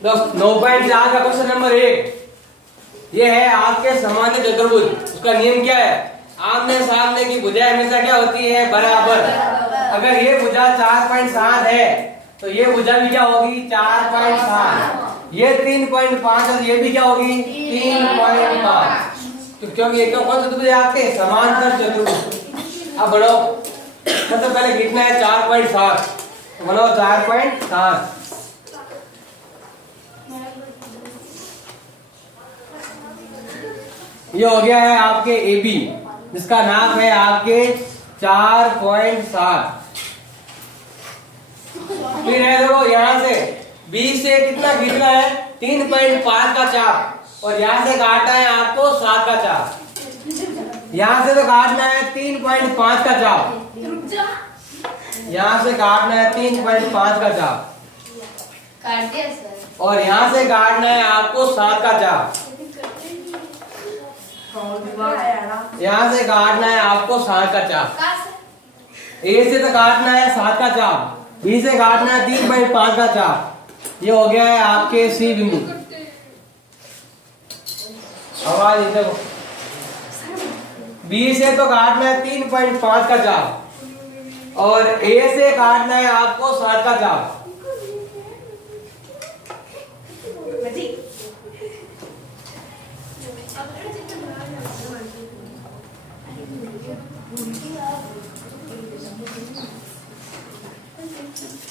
तो 9.4 का question number 1 ये है आपके सामान्य चतुर्भुज। उसका नियम क्या है? आमने सामने की भुजाएं हमेशा क्या होती है? बराबर। अगर ये भुजा 4.7 है तो ये भुजा भी क्या होगी? 4.7। ये 3.5 और ये भी क्या होगी? 3.5। तो क्योंकि एक कौन सा चतुर्भुज आपके? समांतर चतुर्भुज। अब बढ़ो, मतलब पहले कितना है? 4.7। तो बनाओ 4.7। ये हो गया है आपके AB, जिसका नाम है आपके 4.7। फिर है देखो यहाँ से B से कितना खींचना है? 3.5 का चाप और यहाँ से काटना है आपको 7 का चाप। यहाँ से तो काटना है 3.5 का चाप, यहाँ से काटना है 3.5 का चाप काट दिया सर। और यहाँ से काटना है आपको 7 का चाप। यहाँ से काटना है आपको 7 का चाप। A से तो काटना है 7 का चाप, B से काटना है 3.5 का चाप। ये हो गया है आपके C बिंदु। आवाज देखो, B से तो काटना है 3.5 का चाप और A से काटना है आपको 7 का चाप।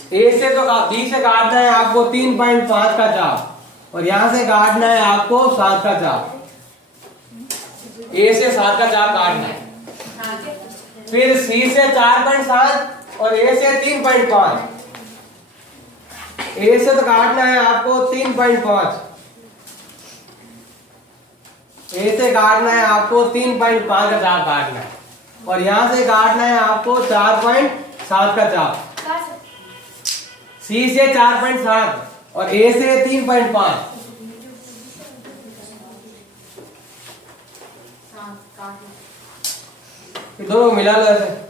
A से तो B से काटना है आपको 3.5 का चाप और यहां से काटना है आपको 7 का चाप। A से 7 का चाप काटना है। फिर C से 4.7 और A से 3.5। A से तो काटना है आपको 3.5, A से काटना है आपको 3.5 का चाप काटना है और यहां से काटना है आपको 4.7 का चाप। C से 4.7 और A से 3.5। दोनों मिला लो ऐसे।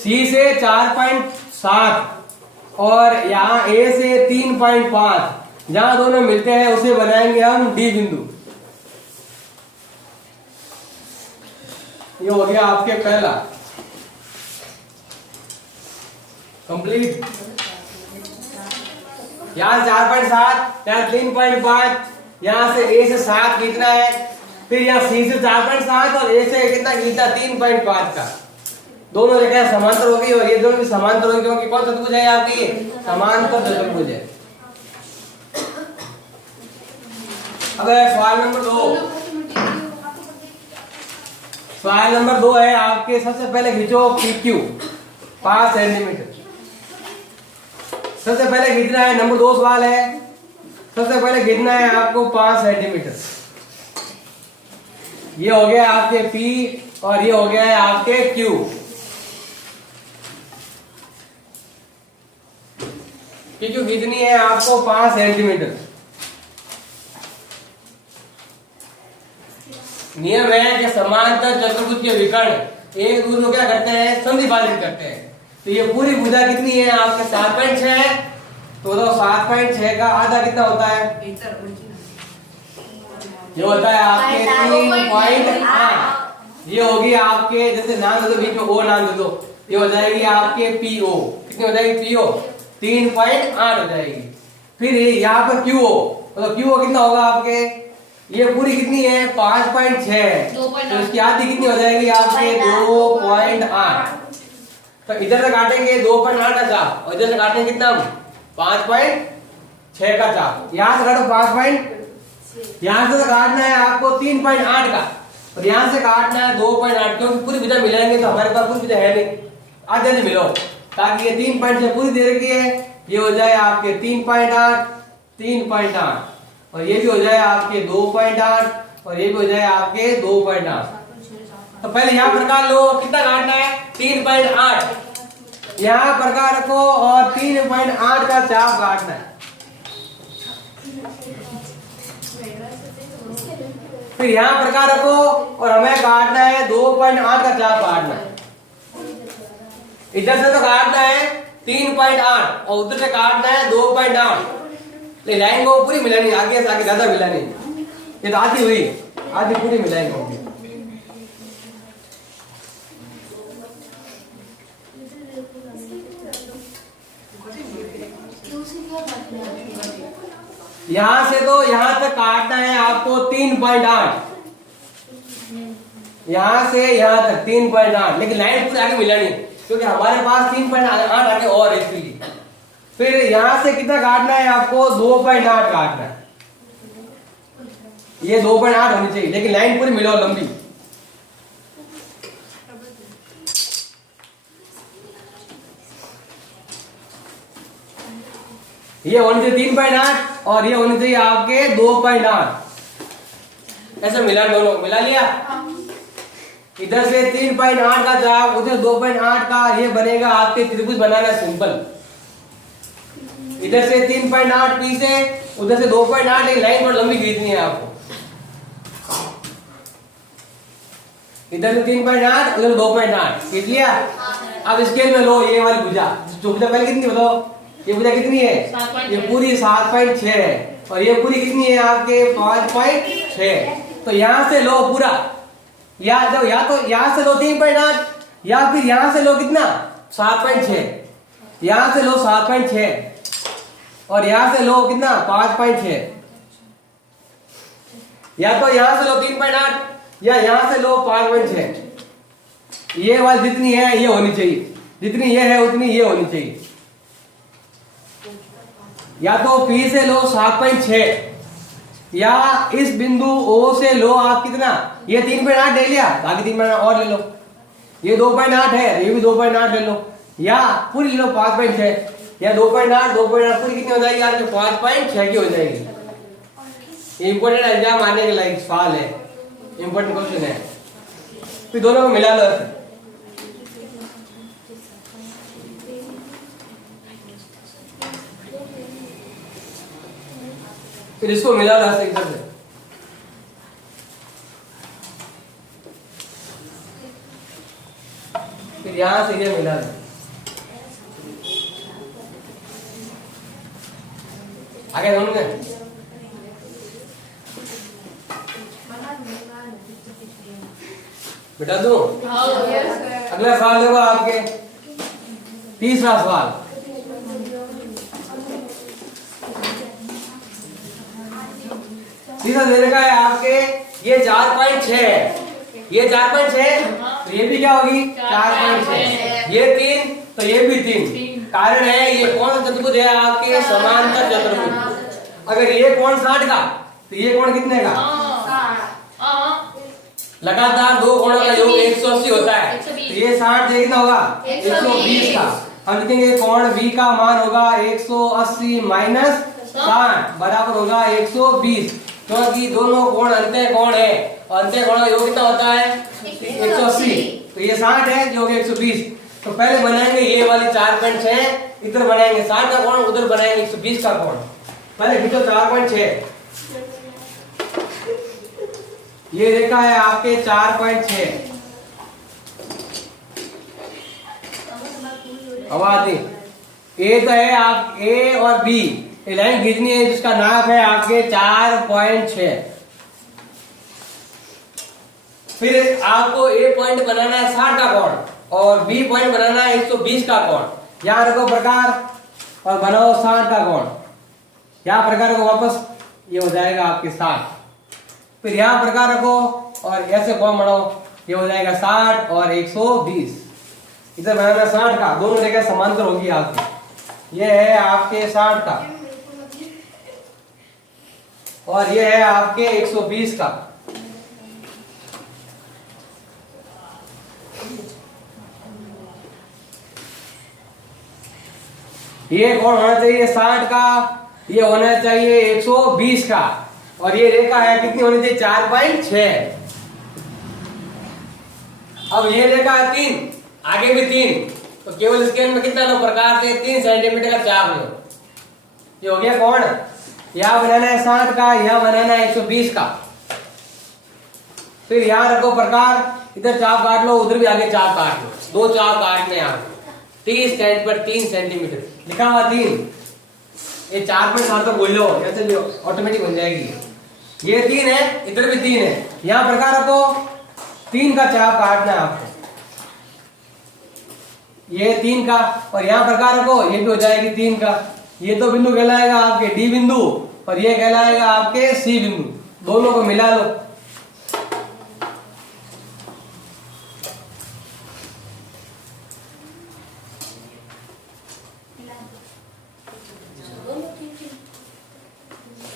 C से 4.7 और यहाँ A से 3.5, जहां दोनों मिलते हैं उसे बनाएंगे हम D बिंदु। ये हो गया आपके पहला कंप्लीट। यहाँ 4.7, यहाँ 3.5, यहाँ से A से 7 खींचना है। फिर यहाँ C से 4.7 और A से कितना खींचा? 3.5 का। दोनों रेखाएं समांतर हो गई और ये दोनों भी समांतर होगी, क्योंकि कौन सा चतुर्भुज है आपकी? समांतर चतुर्भुज है। अब सवाल नंबर 2। सवाल नंबर 2 है आपके, सबसे पहले खींचो PQ 5 सेंटीमीटर। सबसे पहले खींचना है, नंबर 2 सवाल है, सबसे पहले खींचना है आपको 5 सेंटीमीटर। ये हो गया आपके P और ये हो गया है आपके Q। PQ खींचनी है आपको 5 सेंटीमीटर। नियम है कि समांतर चतुर्भुज के विकर्ण एक दूसरे को क्या करते हैं? संधिभाजित करते हैं। तो ये पूरी भुजा कितनी है आपके? 7.6। तो 7.6 का आधा कितना होता है? ये होता है आपके 3.8। ये होगी आपके, जैसे नाम दे दो बीच में O नाम दे दो, ये हो जाएगी आपके PO। कितनी हो जाएगी PO? 3.8 हो जाएगी। फिर यहाँ पर QO, तो QO कितना होगा आपके? ये पूरी कितनी है? 5.6। तो इसकी आधी कितनी हो जाएगी आपके? 2.8। तो इधर से काटेंगे 2.8 का चाप और इधर से काटेंगे कितना? 5.6 का चाप। यहाँ से काटो 5 यहाँ से तो काटना है आपको 3.8 का और यहाँ से काटना है 2.8, क्योंकि पूरी भुजा मिलाएंगे तो हमारे पास पूरी भुजा है नहीं, आधे से मिलो, ताकि ये 3.6 पूरी दे रखी है। ये हो जाए आपके 3.8, 3.8 और ये भी हो जाए आपके 2.8 और ये भी हो जाए आपके 2.8। तो पहले यहाँ प्रकार लो, कितना काटना है? 3.8। यहाँ प्रकार रखो और 3.8 का चाप काटना है। फिर यहाँ प्रकार रखो और हमें 2.8 का चाप काटना है। इधर से तो काटना है 3.8 और उधर से काटना है 2.8। ले लाइन को पूरी मिलानी, आगे से आगे ज्यादा मिलानी, ये तो आधी हुई, आधी पूरी मिलाएंगे। यहां से तो यहां तक काटना है आपको 3.8, यहां से यहां तक 3.8, लेकिन लाइन पूरी आगे मिलानी क्योंकि हमारे पास 3.8 आगे और है इसलिए। फिर यहां से कितना काटना है आपको 2.8 काटना है, ये 2.8 होनी चाहिए, लेकिन लाइन पूरी मिलाओ लंबी। ये होनी चाहिए 3.8 और ये होनी चाहिए आपके 2.8। ऐसे मिला, दोनों मिला लिया। इधर से 3.8 का चाप, उधर 2.8 का, ये बनेगा आपके त्रिभुज बनाना सिंपल। इधर से 3.8 पीछे, उधर से 2.8, एक लाइन थोड़ी लंबी खींचनी है आपको। इधर से 3.8, उधर 2.8 खींच लिया। अब स्केल में लो ये वाली भुजा, जो भुजा पहले कितनी बताओ, ये भुजा कितनी है, ये पूरी 7.6 है और ये पूरी कितनी है आपके 5.6। तो यहां से लो पूरा, या तो यहां से लो 3.8 या फिर यहां से लो कितना 7.6, यहां से लो 7.6 और यहां से लो कितना 5.6, या तो यहां से लो 3.8 या यहां से लो 5.6। ये वाली जितनी है ये होनी चाहिए, जितनी ये है उतनी ये होनी चाहिए। या तो P से लो 7.6 या इस बिंदु O से लो आप कितना, ये 3.8 ले लिया, बाकी 3.8 और ले लो, ये 2.8 है, ये भी 2.8 ले लो, या पूरी ले लो 5.6 या 2.8 पूरी कितनी हो जाएगी आपके 5.6 की हो जाएगी। इंपोर्टेंट एग्जाम आने के लायक सवाल है, इंपोर्टेंट क्वेश्चन है। फिर दोनों को मिला लो, फिर इसको मिला लो ऐसे इधर से, फिर यहां से ये मिला लो। आगे दोनों में बेटा दो। अगला सवाल देखो आपके, तीसरा सवाल। तीसरा दे रखा है आपके, ये 4.6 है, ये 4.6 तो ये भी क्या होगी 4.6, ये 3 तो ये भी 3। कारण है ये कौन सा चतुर्भुज है आपके समांतर चतुर्भुज। अगर ये कोण 60 का तो ये कोण कितने का, लगातार दो कोणों का योग 180 होता है, तो ये 60 कितना होगा 120 का। हम लिखेंगे कोण B का मान होगा 180 माइनस 60 बराबर होगा 120, क्योंकि दोनों कोण अंत्य कोण है और अंत्य कोण का योग कितना होता है 180, तो ये 60 है योग 120। तो पहले बनाएंगे ये वाली 4.6, इधर बनाएंगे 60 का कोण, उधर बनाएंगे 120 का कोण। पहले खींचो 4.6, ये रेखा है आपके 4.6। अब आते ए तो है आप ए और बी, ये लाइन खींचनी है जिसका नाप है आपके 4.6। फिर आपको ए पॉइंट बनाना है 60 का कोण और बी पॉइंट बनाना है 120 का कोण। यहां रखो प्रकार और बनाओ 60 का कोण, यहां प्रकार को वापस ये हो जाएगा आपके 60। फिर यहां प्रकार रखो और ऐसे कोण बनाओ, ये हो जाएगा 60 और 120। इधर बनाना 60 का, दोनों रेखा समांतर होगी आपकी। ये है आपके 60 का और ये है आपके 120 का। ये कोण होना चाहिए 60 का, ये होना चाहिए 120 का, और ये रेखा है कितनी होनी चाहिए 4.6। अब ये रेखा है 3, आगे भी 3, तो केवल स्केल में कितना लो प्रकार से 3 सेंटीमीटर का चाप लो। ये हो गया कोण, यहाँ बनाना है 60 का, यहाँ बनाना है 120 का। फिर यहाँ रखो प्रकार, इधर चाप काट लो, उधर भी आगे चाप काट लो, दो चाप काटने हैं आपको 30 सेंट पर 3 सेंटीमीटर लिखा हुआ 3, ये 4.7 तो बोल लो, ऐसे भी ऑटोमेटिक बन जाएगी। ये 3 है, इधर भी 3 है, यहाँ प्रकार रखो 3 का चाप काटना है आपको, ये 3 का, और यहाँ प्रकार रखो ये भी हो जाएगी 3 का। ये तो बिंदु कहलाएगा आपके डी बिंदु और ये कहलाएगा आपके सी बिंदु, दोनों को मिला लो।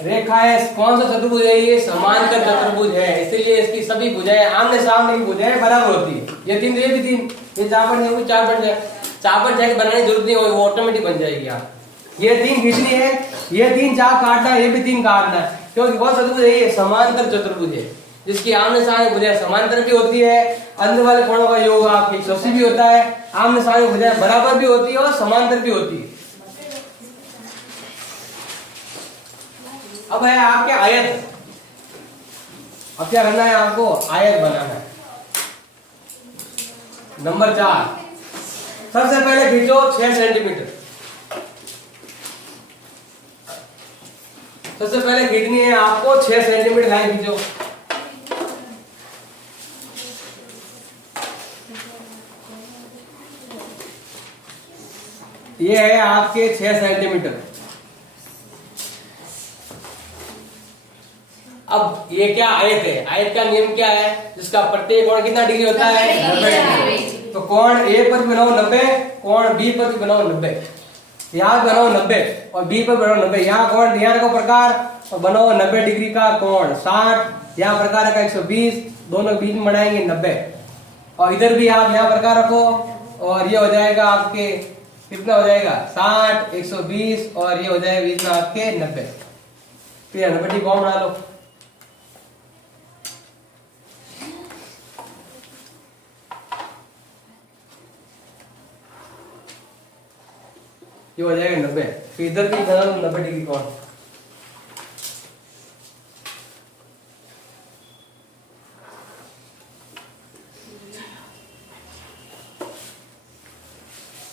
रेखा है, कौन सा चतुर्भुज है ये? समांतर चतुर्भुज है, इसलिए इसकी सभी भुजाएं आमने सामने की भुजाएं बराबर होती है। ये 3 ये भी 3, ये 4 बन जाएगी, 4 बन जाए, 4 बन जाएगी, बनाने की जरूरत नहीं, वो ऑटोमेटिक बन जाएगी। आप ये 3 खींचनी है, ये 3 चाप काटना है, ये भी 3 काटना है, क्योंकि कौन सा चतुर्भुज है ये? समांतर चतुर्भुज है, जिसकी आमने सामने भुजाएं समांतर भी होती है, अंदर वाले कोणों का योग आपकी 180 भी होता है, आमने सामने भुजाएं बराबर भी होती है और समांतर भी होती है। अब है आपके आयत, अब क्या करना है आपको? आयत बनाना है। नंबर 4, सबसे पहले खींचो 6 सेंटीमीटर, सबसे पहले खींचनी है आपको 6 सेंटीमीटर लाइन खींचो। ये है आपके 6 सेंटीमीटर। अब ये क्या आयत है? आयत का नियम क्या है? जिसका प्रत्येक कोण कितना डिग्री होता है? 90 डिग्री। तो कोण ए पर भी बनाओ 90, कोण बी पर भी बनाओ 90, यहाँ बनाओ 90 और बी पर बनाओ 90। यहाँ कोण, यहाँ रखो प्रकार और बनाओ 90 डिग्री का कोण 60, यहाँ प्रकार का 120, दोनों बीच में बनाएंगे 90, और इधर भी आप यहाँ प्रकार रखो और ये हो जाएगा आपके कितना हो जाएगा? 60, 120 और ये हो जाएगा बीच में आपके 90। फिर 90 डिग्री कोण बना लो। ये हो जाएगा 90, फिर इधर भी बना लो 90 डिग्री कोण।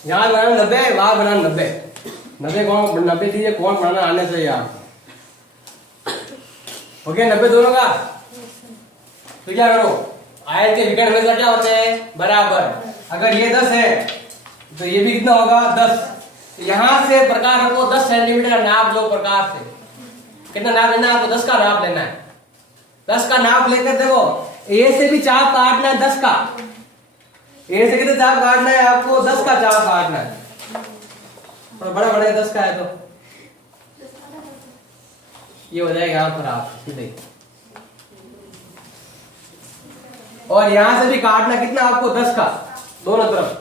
यहाँ बनाना 90, वहां बनाना 90, 90 कोण, 90 डिग्री कोण बनाना आने चाहिए आप। हो गया 90 दोनों का। तो क्या करो, आयत के विकर्ण हमेशा क्या होते हैं? बराबर। अगर ये 10 है तो ये भी कितना होगा? 10। यहां से प्रकार रखो 10 सेंटीमीटर का नाप लो प्रकार से। कितना नाप लेना है आपको? 10 का नाप लेना है। 10 का नाप लेकर देखो, ए से भी चाप काटना है 10 का, ए से कितना चाप काटना है आपको? 10 का चाप काटना है, बड़ा बड़ा 10 का है तो ये हो जाएगा यहाँ पर आप सीधे। और यहां से भी काटना कितना आपको? 10 का, दोनों तरफ।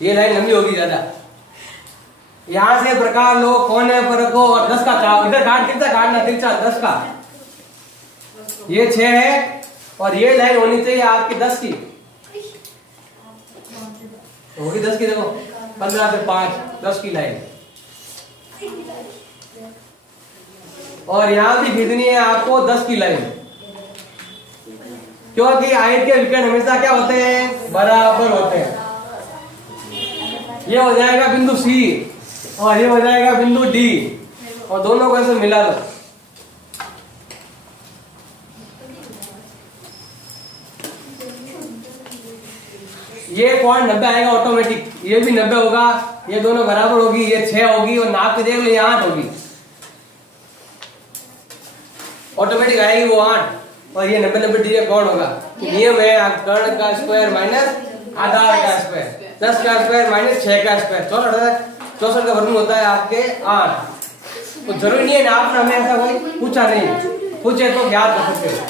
ये लाइन लंबी होगी ज्यादा। यहां से प्रकार लो, कोने पर रखो और 10 का चाप, इधर काट कितना काटना? तिरछा 10 का। ये 6 है और ये लाइन होनी चाहिए आपकी 10 की, होगी 10 की। देखो 15 से 5, 10 की लाइन। और यहां भी खींचनी है आपको 10 की लाइन, क्योंकि आयत के विकर्ण हमेशा क्या होते हैं? बराबर होते हैं। ये हो जाएगा बिंदु सी और ये हो जाएगा बिंदु डी, और दोनों को ऐसे मिला लो। ये कोण 90 आएगा ऑटोमेटिक, ये भी 90 होगा, ये दोनों बराबर होगी, ये 6 होगी और नाप के देख लो ये 8 होगी, ऑटोमेटिक आएगी वो 8। और ये 90 डिग्री कोण होगा। नियम है कर्ण का स्क्वायर माइनस आधार का स्क्वायर, 10 का स्क्वायर माइनस 6 का स्क्वायर, 64 का वर्गमूल होता है आपके 8। तो जरूरी नहीं है ना आपने हमें ऐसा कोई पूछा नहीं, पूछे तो याद कर सकते हो।